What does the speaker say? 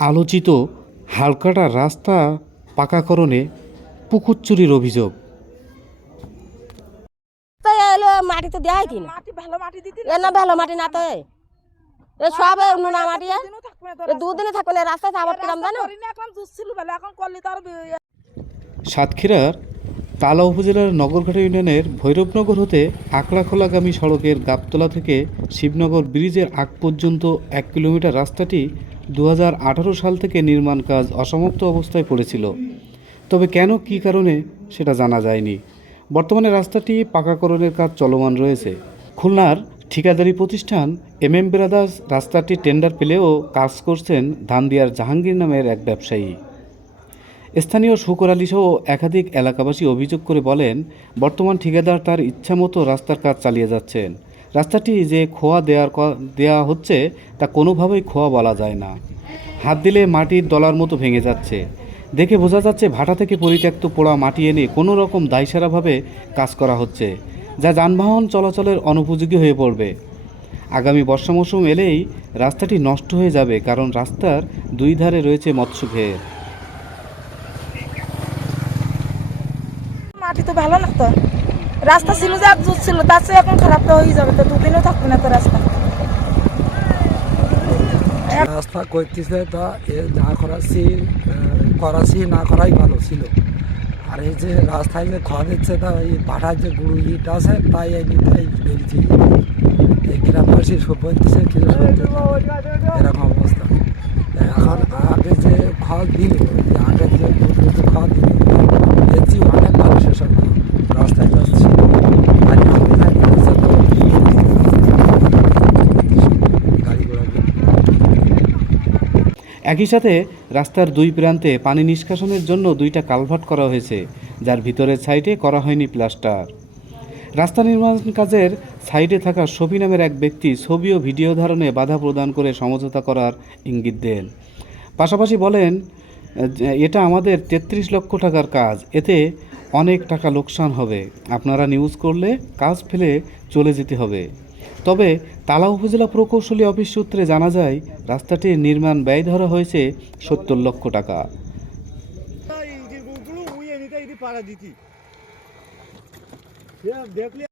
আলোচিত হালকাটা রাস্তা পাকাকরণে পুকুর চুরির অভিযোগ। মাটি তো দেয় কিনা মাটি ভালো মাটি দিতি এ না ভালো মাটি না তো এ। এ সব নোনা মাটি থাকবে দুদিনে থাকবে না রাস্তায় আবার কিরাম জানো? এখন জুসছিল বলে এখন করলি তার সাতক্ষীরার তালা উপজেলার নগরঘাটা ইউনিয়নের ভৈরবনগর হতে আকড়াখোলাগামী সড়কের গাবতলা থেকে শিবনগর ব্রিজের আগ পর্যন্ত এক কিলোমিটার রাস্তাটি দু হাজার আঠারো সাল থেকে নির্মাণ কাজ অসমাপ্ত অবস্থায় পড়েছিল। তবে কেন কী কারণে সেটা জানা যায়নি। বর্তমানে রাস্তাটি পাকাকরণের কাজ চলমান রয়েছে। খুলনার ঠিকাদারি প্রতিষ্ঠান এম এম ব্রাদার্স রাস্তাটি টেন্ডার পেলেও কাজ করছেন ধানদিয়ার জাহাঙ্গীর নামের এক ব্যবসায়ী। স্থানীয় শুকর আলী সহ একাধিক এলাকাবাসী অভিযোগ করে বলেন, বর্তমান ঠিকাদার তার ইচ্ছামতো রাস্তার কাজ চালিয়ে যাচ্ছেন। রাস্তাটি যে খোয়া দেওয়ার দেওয়া হচ্ছে, তা কোনোভাবেই খোয়া বলা যায় না। হাত দিলে মাটির দলার মতো ভেঙে যাচ্ছে। দেখে বোঝা যাচ্ছে ভাটা থেকে পরিত্যক্ত পোড়া মাটি এনে কোনো রকম দায়সারাভাবে কাজ করা হচ্ছে, যা যানবাহন চলাচলের অনুপযোগী হয়ে পড়বে। আগামী বর্ষা মৌসুম এলেই রাস্তাটি নষ্ট হয়ে যাবে, কারণ রাস্তার দুই ধারে রয়েছে মৎস্য ঘের মাটি তো ভালো না তো? রাস্তা ছিল যে আর জুস ছিল, তার চেয়ে এখন খারাপ তো হয়ে যাবে, তো দুদিনও থাকবে না তো রাস্তা। রাস্তা করতেছে তা এ যা করাচ্ছি করাচ্ছি না করাই ভালো ছিল। আর এই যে রাস্তায় যে খোয়া দিচ্ছে তা, এই ভাটার যে গুঁড়ো ইট আছে, তাই এই নিতাই বেরিয়েছি। এই গ্রামবাসী সব বলতেছে কিছু এরকম অবস্থা। এখন আগে যে খাওয়া দিল আগে যে পদ্ধতি খাওয়া দিল দেখছি অনেক মানুষ এসব রাস্তায় যাচ্ছে আর এখন যা দিতেছে তাও গাড়ি ঘোড়া একই সাথে রাস্তার দুই প্রান্তে পানি নিষ্কাশনের জন্য দুইটা কালভার্ট করা হয়েছে, যার ভিতরের সাইডে করা হয়নি প্লাস্টার। রাস্তা নির্মাণ কাজের সাইডে থাকা ছবি নামের এক ব্যক্তি ছবি ও ভিডিও ধারণে বাধা প্রদান করে সমঝোতা করার ইঙ্গিত দেন। পাশাপাশি বলেন, এটা আমাদের তেত্রিশ লক্ষ টাকার কাজ, এতে অনেক টাকা লোকসান হবে। আপনারা নিউজ করলে কাজ ফেলে চলে যেতে হবে। তবে তালা উপজেলা প্রকৌশলী অফিস সূত্রে জানা যায়, রাস্তাটির নির্মাণ ব্যয় ধরা হয়েছে সত্তর লক্ষ টাকা। দেখলে